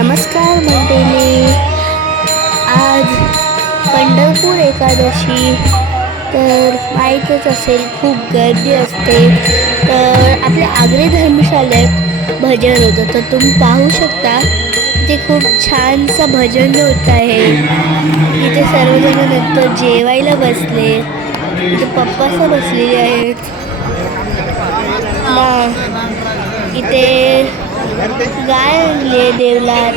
नमस्कार मंडळी. आज पंढरपूर एकादशी. तर माहीतच असेल खूप गर्दी असते. तर आपल्या आग्रे धर्मशाळेत भजन होतं. तर तुम्ही पाहू शकता ते खूप छानसं भजन होत आहे. इथे सर्वजण नंतर जेवायला बसले. इथे पप्पासं बसलेले आहेत. मग इथे देवलात.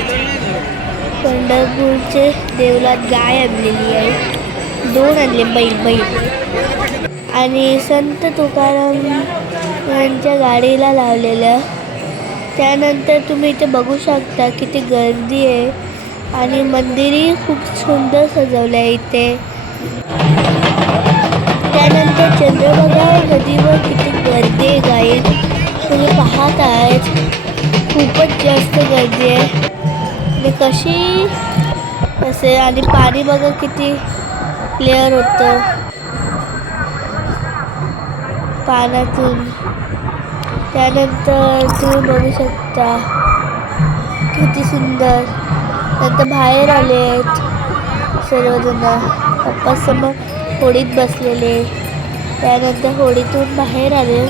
पंढरपूरचे देवलात गाय आणलेली आहे. दोन आणले बैल बैल. आणि संत तुकाराम यांच्या गाडीला लावलेलं. त्यानंतर तुम्ही इथे बघू शकता किती गर्दी आहे. आणि मंदिरही खूप सुंदर सजवलं आहे इथे. त्यानंतर चंद्रभागा नदीवर किती गर्दी आहे गाईत तुम्ही पाहत आहेत. खूपच जास्त गर्दी आहे. आणि कशी? असे आणि पाणी बघा किती क्लिअर होतं. पाण्यातून. त्यानंतर तुम्ही बघू शकता किती सुंदर. नंतर बाहेर आले आहेत सर्वजण. पप्पासमोर होडीत बसलेले. त्यानंतर होडीतून बाहेर आले.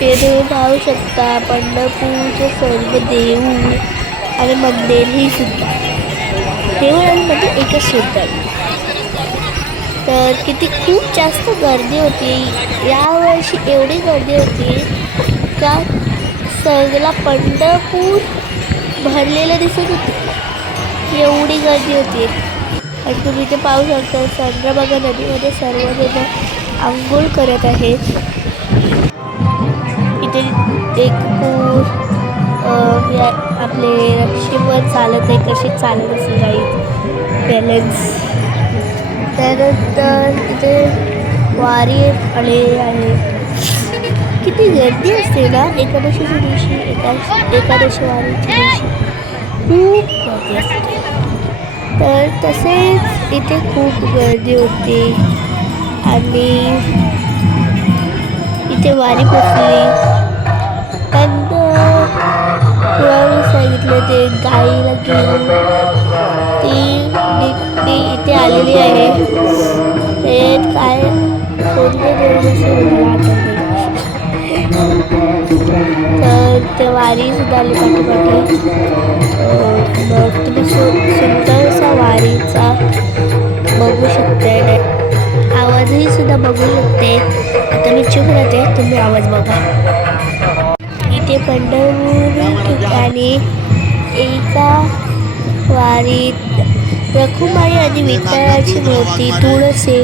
पेरे पाहू शकता. पंढरपूरचे सर्व देऊळ आणि मंदिरही सुद्धा. देऊळ आणि मंदिर एकच सुद्धा. तर किती खूप जास्त गर्दी होती. यावर्षी एवढी गर्दी होती का सर्वला पंढरपूर भरलेलं दिसत होती. एवढी गर्दी होती. आणि तुम्ही ते पाहू शकता चंद्रभागा नदीमध्ये सर्वजण आंघोळ करत आहेत. एक पूर या आपले रक्षेवर चालत आहे कशी चालत असेल काही बॅलन्स त्यानंतर इथे वारी आले आहे. किती गर्दी असते ना एकादशीच्या दिवशी एका एकादशी वारीच्या दिवशी. खूप गर्दी असते. तर तसेच इथे खूप गर्दी होती. आणि इथे वारी बसली. पण सांगितलं ते गाईला घेऊन. ती मी इथे आलेली आहे. हे काय? कोणते तर ते वारी सुद्धा आली पाठीपाठी मग तुम्ही सु सुंदरसा वारीचा बघू शकते. आवाजही सुद्धा बघू शकते. आता मी चूप राहते तुम्ही आवाज बघा. ते पंढरपूर ठिकाणी एका वारीत रखुमाई आणि विठ्ठलाची मूर्ती तुळसे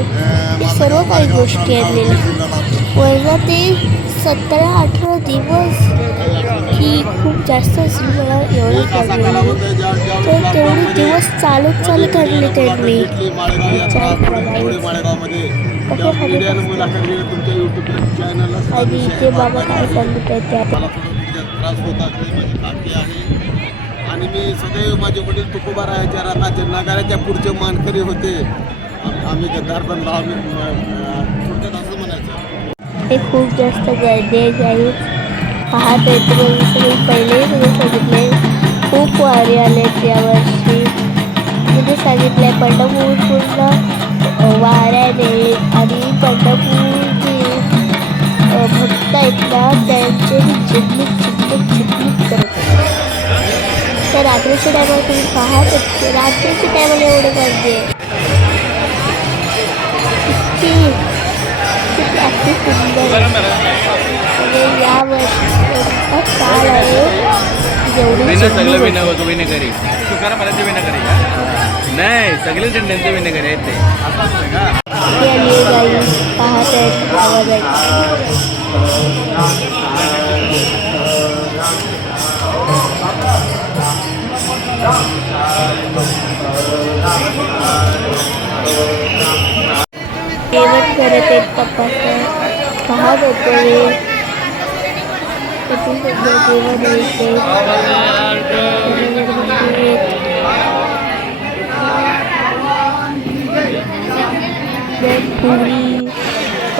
हे सर्व काही गोष्टी आणलेल्या. वर्गा ते सतरा अठरा दिवस ही खूप जास्त असेल मला एवढं लागलेलं तर तेवढे दिवस चालत चालत आणले त्यांनी. आणि इथे बाबा काय सांगत आहेत त्या त्रास होत ते म्हणजे माझी काकी आहे. आणि मी सदैव माझे वडील तुकोबा राहायच्या रानाचे नगाऱ्याच्या पुढचे मानकरी होते. आम्ही गद्दार पण आम्ही थोडक्यात असं म्हणायचं. ते खूप जास्त गर्दी आहे पाहत आहेत तुम्ही सगळे पहिलेही तुम्ही सांगितले. खूप वारी आले आहेत यावर्षी म्हणजे सांगितलं आहे पंढरपूर पूर्ण वाऱ्याने आणि पंढरपूरची भक्त आहेत ना त्यांचे चिकमिक चिकमिक चिकमिक करत आहेत. तर रात्रीच्या टायमाला तुम्ही पाहत आहेत रात्रीच्या टायमाला एवढं गर्दी आहे किती किती अति सुंदर. म्हणजे या वर्षी कोणता काळ आहे. जेवढी होतो नाही सगळे आहेत ते. पाहत आहेत आवाज जेवण करत आहेत पप्पा पाहत होते? मी जेवण येते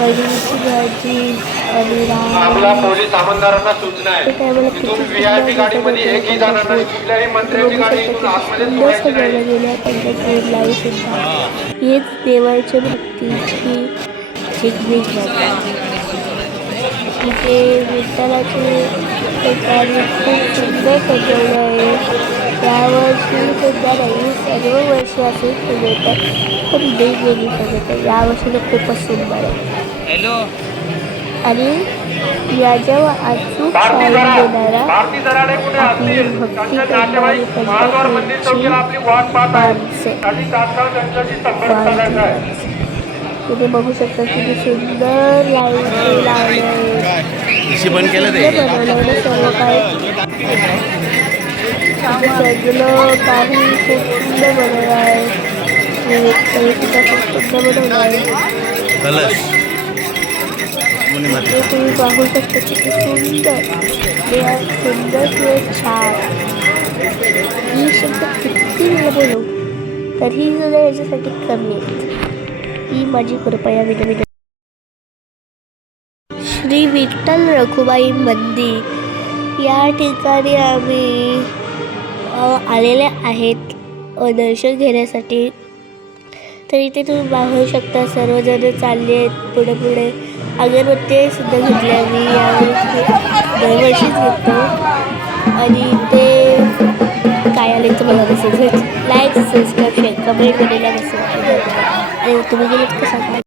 पनीरची भाजी राम. पोलीस आमदारांना सूचना आहे. ते काय मला इथून खूप व्ही आय पी सुंदर गाडीमध्ये एकही जाणार नाही. कुठल्याही मंत्र्याची गाडी इथून आतमध्ये सोडायची नाही. हेच देवाच्या भक्तीची झिकझिक जाते इथे विठ्ठलाचे ठिकाणी खूप सुंदर सजवलं आहे. यावर्षी सुद्धा नाही सर्व वर्षी असे सजवतात. पण वेगवेगळी सजवतात यावर्षी तर खूपच सुंदर आहे. हॅलो. आणि साधायचा आहे. तिथे बघू शकता किती सुंदर लाइट बंद केलं ते. बनवलं सर्व काही. इथे सगळं काही खूप सुंदर बनवलं आहे. तरी सुद्धा खूप सुंदर बनवलं आहे. कलश तुम्ही पाहू शकता किती सुंदर. ते सुंदर किंवा छान. ही शब्द किती वेळ बोलू? तरीही सुद्धा याच्यासाठी कमी ही माझी कृपया विनंती. श्री विठ्ठल रखुबाई मंदिर. या ठिकाणी आम्ही आलेले आहेत. दर्शन घेण्यासाठी. तर इथे तुम्ही पाहू शकता सर्वजण चालले आहेत. पुढे पुढे अगरबत्ती सुद्धा घेतल्या मी यावर्षी दरवर्षीच घेतो. आणि ते काय आले तर मला कसं लाईक सबस्क्राईब शेअर कमेंट करायला कसं आणि तुम्ही गेलेत का सांगा.